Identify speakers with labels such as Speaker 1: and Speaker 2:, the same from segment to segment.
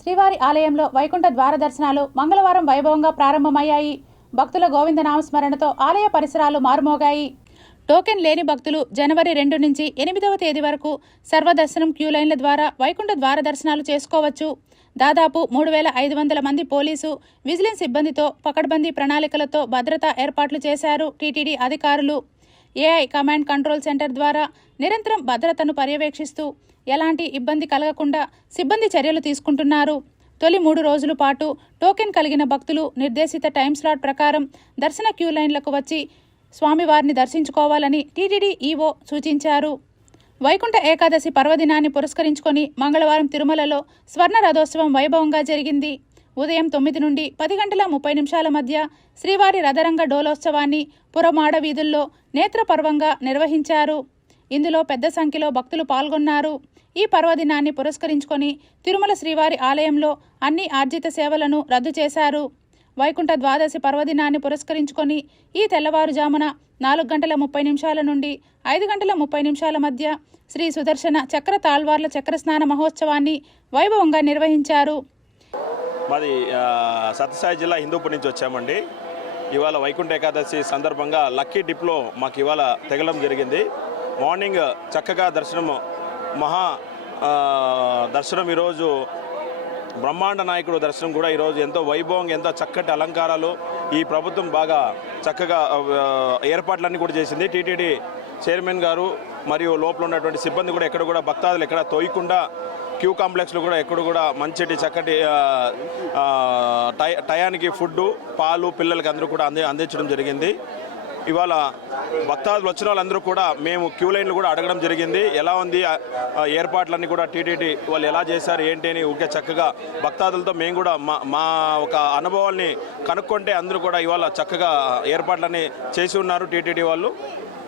Speaker 1: శ్రీవారి ఆలయంలో వైకుంఠ ద్వార దర్శనాలు మంగళవారం వైభవంగా ప్రారంభమయ్యాయి. భక్తుల గోవింద నామస్మరణతో ఆలయ పరిసరాలు మారుమోగాయి. టోకెన్ లేని భక్తులు జనవరి రెండు నుంచి ఎనిమిదవ తేదీ వరకు సర్వదర్శనం క్యూ లైన్ల ద్వారా వైకుంఠ ద్వార దర్శనాలు చేసుకోవచ్చు. దాదాపు మూడు వేల ఐదు వందల మంది పోలీసు విజిలెన్స్ సిబ్బందితో పకడ్బందీ ప్రణాళికలతో భద్రతా ఏర్పాట్లు చేశారు టీటీడీ అధికారులు. ఏఐ కమాండ్ కంట్రోల్ సెంటర్ ద్వారా నిరంతరం భద్రతను పర్యవేక్షిస్తూ ఎలాంటి ఇబ్బంది కలగకుండా సిబ్బంది చర్యలు తీసుకుంటున్నారు. తొలి మూడు రోజుల పాటు టోకెన్ కలిగిన భక్తులు నిర్దేశిత టైం స్లాట్ ప్రకారం దర్శన క్యూ లైన్లకు వచ్చి స్వామివారిని దర్శించుకోవాలని టీటీడీ ఈవో సూచించారు. వైకుంఠ ఏకాదశి పర్వదినాన్ని పురస్కరించుకొని మంగళవారం తిరుమలలో స్వర్ణ రథోత్సవం వైభవంగా జరిగింది. ఉదయం తొమ్మిది నుండి పది గంటల ముప్పై నిమిషాల మధ్య శ్రీవారి రథరంగ డోలోత్సవాన్ని పురమాడ వీధుల్లో నేత్రపర్వంగా నిర్వహించారు. ఇందులో పెద్ద సంఖ్యలో భక్తులు పాల్గొన్నారు. ఈ పర్వదినాన్ని పురస్కరించుకొని తిరుమల శ్రీవారి ఆలయంలో అన్ని ఆర్జిత సేవలను రద్దు చేశారు. వైకుంఠ ద్వాదశి పర్వదినాన్ని పురస్కరించుకొని ఈ తెల్లవారుజామున నాలుగు గంటల ముప్పై నిమిషాల నుండి ఐదు గంటల ముప్పై నిమిషాల మధ్య శ్రీ సుదర్శన చక్ర తాల్వార్ల చక్రస్నాన మహోత్సవాన్ని వైభవంగా నిర్వహించారు.
Speaker 2: మాది సత్యసాయి జిల్లా హిందూపూర్ నుంచి వచ్చామండి. ఇవాళ వైకుంఠ ఏకాదశి సందర్భంగా లక్కీ డిప్లో మాకు ఇవాళ తెగడం జరిగింది. మార్నింగ్ చక్కగా దర్శనం మహా దర్శనం ఈరోజు బ్రహ్మాండ నాయకుడు దర్శనం కూడా ఈరోజు ఎంతో వైభవంగా ఎంతో చక్కటి అలంకారాలు ఈ ప్రభుత్వం బాగా చక్కగా ఏర్పాట్లన్నీ కూడా చేసింది. టీటీడీ చైర్మన్ గారు మరియు లోపల ఉన్నటువంటి సిబ్బంది కూడా ఎక్కడ కూడా భక్తాదులు ఎక్కడ తోయకుండా క్యూ కాంప్లెక్స్లో కూడా ఎక్కడ కూడా మంచిటి చక్కటి టై టయానికి ఫుడ్ పాలు పిల్లలకి అందరూ కూడా అంది అందించడం జరిగింది. ఇవాళ భక్తాదులు వచ్చిన వాళ్ళందరూ కూడా మేము క్యూ లైన్లు కూడా అడగడం జరిగింది. ఎలా ఉంది ఏర్పాట్లన్నీ కూడా టీటీడీ వాళ్ళు ఎలా చేశారు ఏంటి అని ఊరికే చక్కగా భక్తాదులతో మేము కూడా మా మా ఒక అనుభవాల్ని కనుక్కుంటే అందరూ కూడా ఇవాళ చక్కగా ఏర్పాట్లన్నీ చేసి ఉన్నారు టీటీడీ వాళ్ళు.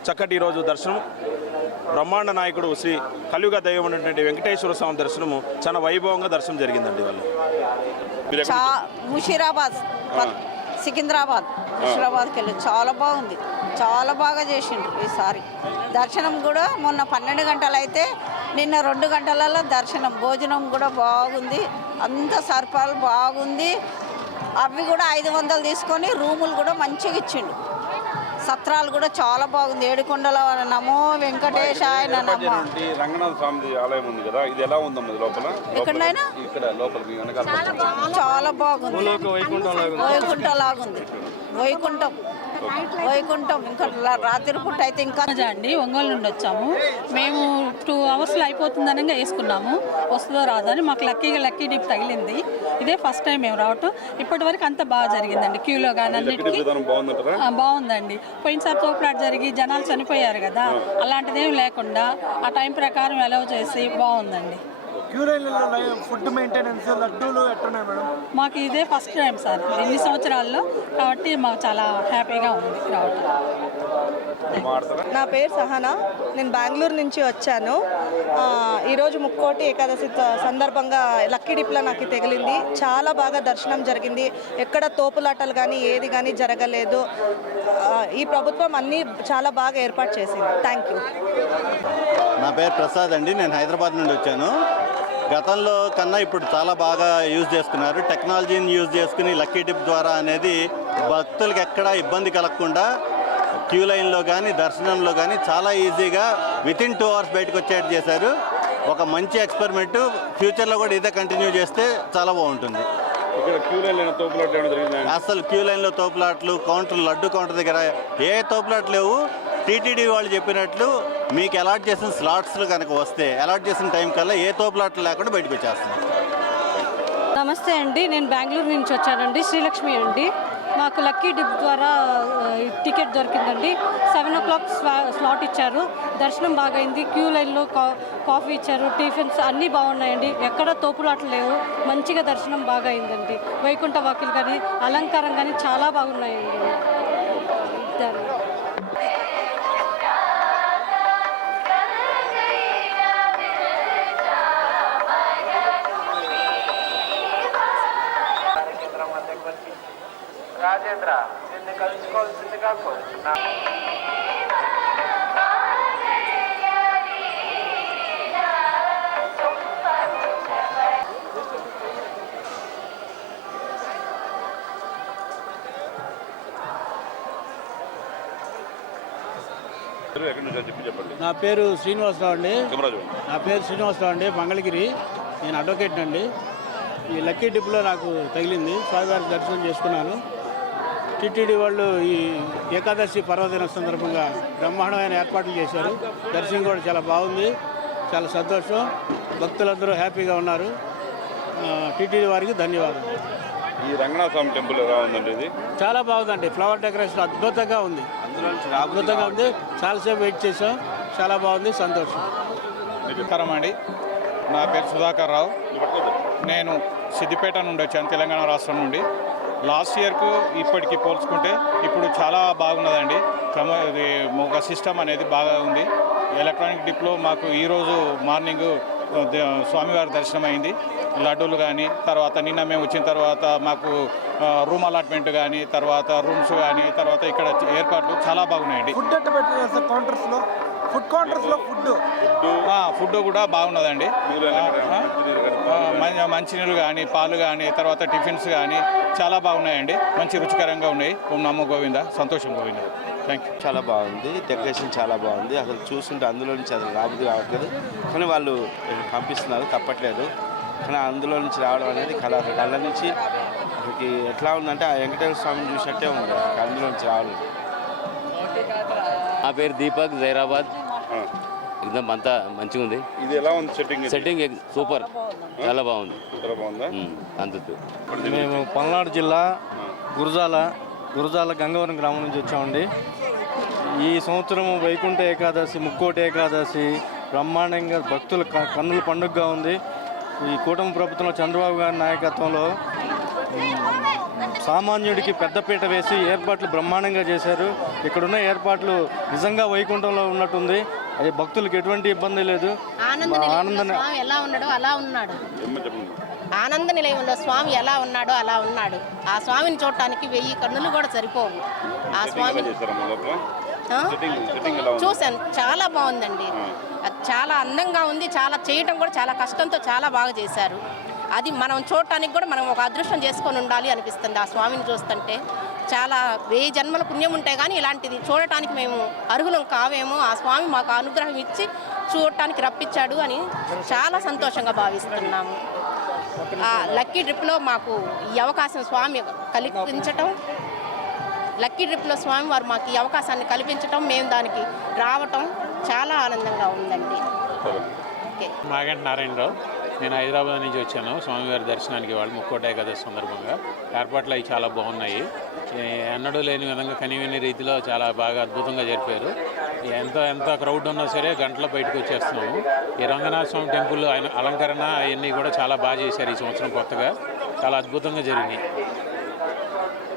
Speaker 2: చక్కటి ఈరోజు దర్శనం. బ్రహ్మాండ నాయకుడు శ్రీ కలియుగ దైవం ఉన్నటువంటి వెంకటేశ్వర స్వామి దర్శనము చాలా వైభవంగా దర్శనం జరిగిందండి వాళ్ళు
Speaker 3: చా ముషీరాబాద్ సికింద్రాబాద్ ముషీరాబాద్కి వెళ్ళి చాలా బాగుంది. చాలా బాగా చేసిండ్రు ఈసారి. దర్శనం కూడా మొన్న పన్నెండు గంటలు అయితే నిన్న రెండు గంటలలో దర్శనం భోజనం కూడా బాగుంది. అంత సర్పాలు బాగుంది. అవి కూడా ఐదు వందలు తీసుకొని రూములు కూడా మంచిగా ఇచ్చిండు సత్రాలు కూడా చాలా బాగుంది. ఏడుకొండల నమో వెంకటేశాయ నమో
Speaker 4: రంగనాథ స్వామి ఆలయం ఉంది కదా ఇది ఎలా ఉందమ్మా లోపల?
Speaker 3: ఎక్కడైనా
Speaker 4: ఇక్కడ లోపల
Speaker 3: చాలా బాగుంది. వైకుంఠం లాగుంది. వైకుంఠం. వైకుంఠం. ఇంకా రాత్రి పూట అయితే ఇంకా
Speaker 5: రాజా అండి ఒంగోలు నుండి వచ్చాము. మేము టూ అవర్స్లో అయిపోతుందనగా వేసుకున్నాము. వస్తుందో రాదో అని మాకు లక్కీగా లక్కీ డిప్ తగిలింది. ఇదే ఫస్ట్ టైం మేము రావటం. ఇప్పటి వరకు అంతా బాగా జరిగిందండి క్యూలో కానీ అన్నిటికీ.
Speaker 4: విధానం బాగుందంటారా?
Speaker 5: ఆ, బాగుందండి. పోయినసారి తోపులాట జరిగి జనాలు చనిపోయారు కదా అలాంటిదేం లేకుండా ఆ టైం ప్రకారం అలౌ చేసి బాగుందండి.
Speaker 6: ఫుడ్ మెయింటెనెన్స్ లడ్డూలు ఎట్టున్నాయి మేడం?
Speaker 5: మాకు ఇదే ఫస్ట్ టైం సార్. ఎన్ని సంవత్సరాల్లో కాబట్టి మాకు చాలా హ్యాపీగా ఉంది రావటం
Speaker 7: నా పేరు సహనా. నేను బెంగళూరు నుంచి వచ్చాను. ఆ, ఈరోజు ముక్కోటి ఏకాదశి సందర్భంగా లక్కీ డిప్లో నాకు తగిలింది. చాలా బాగా దర్శనం జరిగింది. ఎక్కడ తోపులాటలు కానీ ఏది కానీ జరగలేదు. ఈ ప్రభుత్వం అన్నీ చాలా బాగా ఏర్పాటు చేసింది. థ్యాంక్ యూ
Speaker 8: నా పేరు ప్రసాద్ అండి. నేను హైదరాబాద్ నుండి వచ్చాను. గతంలో కన్నా ఇప్పుడు చాలా బాగా యూజ్ చేసుకున్నారు. టెక్నాలజీని యూజ్ చేసుకుని లక్కీ టిప్ ద్వారా అనేది భక్తులకు ఎక్కడా ఇబ్బంది కలగకుండా క్యూ లైన్లో కానీ దర్శనంలో కానీ చాలా ఈజీగా విత్ ఇన్ టూ అవర్స్ బయటకు వచ్చేట్టు చేశారు. ఒక మంచి ఎక్స్పెరిమెంట్ ఫ్యూచర్లో కూడా ఇదే కంటిన్యూ చేస్తే చాలా బాగుంటుంది. అసలు క్యూ లైన్లో తోపులాట్లు కౌంటర్ లడ్డు కౌంటర్ దగ్గర ఏ తోపులాట్లు లేవు. టీటీడీ వాళ్ళు చెప్పినట్లు మీకు అలాట్ చేసిన స్లాట్స్లు కనుక వస్తే అలాట్ చేసిన టైం కల్లా ఏ తోపులాట్లు లేకుండా బయటకు వచ్చేస్తున్నాం
Speaker 9: నమస్తే అండి నేను బెంగళూరు నుంచి వచ్చానండి శ్రీలక్ష్మి అండి. మాకు లక్కీ డిప్ ద్వారా టికెట్ దొరికిందండి. సెవెన్ ఓ క్లాక్ స్లా- స్లాట్ ఇచ్చారు. దర్శనం బాగైంది క్యూ లైన్లో కా- కాఫీ ఇచ్చారు టిఫిన్స్ అన్నీ బాగున్నాయండి. ఎక్కడ తోపులాట్లు లేవు మంచిగా దర్శనం బాగా అయిందండి వైకుంఠ వాకిలు కానీ అలంకారం కానీ చాలా బాగున్నాయండి.
Speaker 10: చంద్ర నిన్ను కలుసుకోవాల్సిందిగా
Speaker 6: నా పేరు శ్రీనివాసరావు అండి నా పేరు శ్రీనివాసరావు అండి మంగళగిరి. నేను అడ్వకేట్ అండి ఈ లక్కీ డిప్లో నాకు తగిలింది. స్వామివారి దర్శనం చేసుకున్నాను. టిటిడి వాళ్ళు ఈ ఏకాదశి పర్వదిన సందర్భంగా బ్రహ్మాండమైన ఏర్పాట్లు చేశారు. దర్శనం కూడా చాలా బాగుంది. చాలా సంతోషం. భక్తులందరూ హ్యాపీగా ఉన్నారు. టిటిడి వారికి ధన్యవాదాలు.
Speaker 4: ఈ రంగనాథ స్వామి టెంపుల్ ఎలా ఉందండి ఇది?
Speaker 6: చాలా బాగుందండి. ఫ్లవర్ డెకరేషన్ అద్భుతంగా ఉంది. అద్భుతంగా ఉంది. చాలాసేపు వెయిట్ చేసాం చాలా బాగుంది. సంతోషం.
Speaker 11: నమస్కారం అండి. నా పేరు సుధాకర్ రావు. నేను సిద్దిపేట నుండి వచ్చాను తెలంగాణ రాష్ట్రం నుండి. లాస్ట్ ఇయర్కు ఇప్పటికి పోల్చుకుంటే ఇప్పుడు చాలా బాగున్నదండి. క్రమ ఇది ఒక సిస్టమ్ అనేది బాగా ఉంది. ఎలక్ట్రానిక్ డిప్లో మాకు ఈరోజు మార్నింగ్ స్వామివారి దర్శనం అయింది లడ్డూలు కానీ తర్వాత నిన్న మేము వచ్చిన తర్వాత మాకు రూమ్ అలాట్మెంట్ కానీ తర్వాత రూమ్స్ కానీ తర్వాత ఇక్కడ ఏర్పాట్లు చాలా బాగున్నాయండి.
Speaker 6: ఫుడ్ ఎట్ట పెట్టారు సార్ కౌంటర్స్లో ఫుడ్ కౌంటర్స్లో ఫుడ్
Speaker 11: ఫుడ్ కూడా బాగున్నదండి.
Speaker 4: మంచినీళ్ళు కానీ,
Speaker 11: పాలు కానీ తర్వాత టిఫిన్స్ కానీ చాలా బాగున్నాయండి. మంచి రుచికరంగా ఉన్నాయి. ఓం నమో గోవింద. సంతోషం గోవింద. థ్యాంక్ యూ
Speaker 12: చాలా బాగుంది. డెకరేషన్ చాలా బాగుంది. అసలు చూస్తుంటే అందులో నుంచి అసలు రాబుద్ది రావట్లేదు కానీ వాళ్ళు పంపిస్తున్నారు. తప్పట్లేదు. కానీ అందులో నుంచి రావడం అనేది కళ. కళ్ళ నుంచి అసలుకి ఎట్లా ఉందంటే ఆ వెంకటేశ్వర స్వామిని చూసినట్టే ఉంది. అందులో నుంచి రావడం.
Speaker 13: నా పేరు దీపక్ జైరాబాద్. ఎగ్జామ్ అంతా మంచిగా ఉంది
Speaker 4: ఇది ఎలా ఉంది సెట్టింగ్
Speaker 13: సెట్టింగ్ సూపర్. చాలా బాగుంది.
Speaker 4: చాలా బాగుందా?
Speaker 13: ఉమ్, అందుతూ
Speaker 6: మేము పల్నాడు జిల్లా గురజాల గురజాల గంగవరం గ్రామం నుంచి వచ్చామండి. ఈ సంవత్సరం వైకుంఠ ఏకాదశి ముక్కోటి ఏకాదశి బ్రహ్మాండంగా భక్తుల క- కన్నుల పండుగగా ఉంది. ఈ కూటమి ప్రభుత్వంలో చంద్రబాబు గారి నాయకత్వంలో సామాన్యుడికి పెద్దపీట వేసి ఏర్పాట్లు బ్రహ్మాండంగా చేశారు. ఇక్కడున్న ఏర్పాట్లు నిజంగా వైకుంఠంలో ఉన్నట్టుంది. అది భక్తులకు ఎటువంటి ఇబ్బంది లేదు. ఆనంద
Speaker 3: స్వామి ఎలా ఉన్నాడో అలా ఉన్నాడు. ఆనంద నిలయంలో స్వామి ఎలా ఉన్నాడో అలా ఉన్నాడు. ఆ స్వామిని చూడటానికి వెయ్యి కన్నులు కూడా సరిపోవు. ఆ
Speaker 4: సెట్టింగ్
Speaker 3: స్వామి
Speaker 4: ఎలా చేశారమ్మా లోపల?
Speaker 3: ఆ?
Speaker 4: సెట్టింగ్ సెట్టింగ్ ఎలా ఉంది?
Speaker 3: చూశాను. చాలా బాగుందండి. అది చాలా అందంగా ఉంది. చాలా చేయటం కూడా చాలా కష్టంతో చాలా బాగా చేశారు. అది మనం చూడటానికి కూడా మనం ఒక అదృష్టం చేసుకొని ఉండాలి అనిపిస్తుంది ఆ స్వామిని చూస్తుంటే. చాలా వెయ్యి జన్మల పుణ్యం ఉంటే కానీ ఇలాంటిది చూడటానికి మేము అర్హులం కావేమో. ఆ స్వామి మాకు అనుగ్రహం ఇచ్చి చూడటానికి రప్పించాడు అని చాలా సంతోషంగా భావిస్తున్నాము. ఆ లక్కీ ట్రిప్లో మాకు ఈ అవకాశం స్వామి కల్పించటం లక్కీ ట్రిప్లో స్వామి వారు మాకు ఈ అవకాశాన్ని కల్పించటం మేము దానికి రావటం చాలా ఆనందంగా ఉందండి. ఓకే
Speaker 11: మాగంటి నారాయణరావు. నేను హైదరాబాద్ నుంచి వచ్చాను స్వామివారి దర్శనానికి వాళ్ళు ముక్కోట ఏకాదశి సందర్భంగా. ఏర్పాట్లు అవి చాలా బాగున్నాయి. ఎన్నడూ లేని విధంగా కనివిని రీతిలో చాలా బాగా అద్భుతంగా జరిపారు. ఎంత ఎంత క్రౌడ్ ఉన్నా సరే గంటలో బయటకు వచ్చేస్తున్నాము. ఈ రంగనాథ స్వామి టెంపుల్ ఆయన అలంకరణ అవన్నీ కూడా చాలా బాగా చేశారు ఈ సంవత్సరం కొత్తగా. చాలా అద్భుతంగా జరిగినాయి.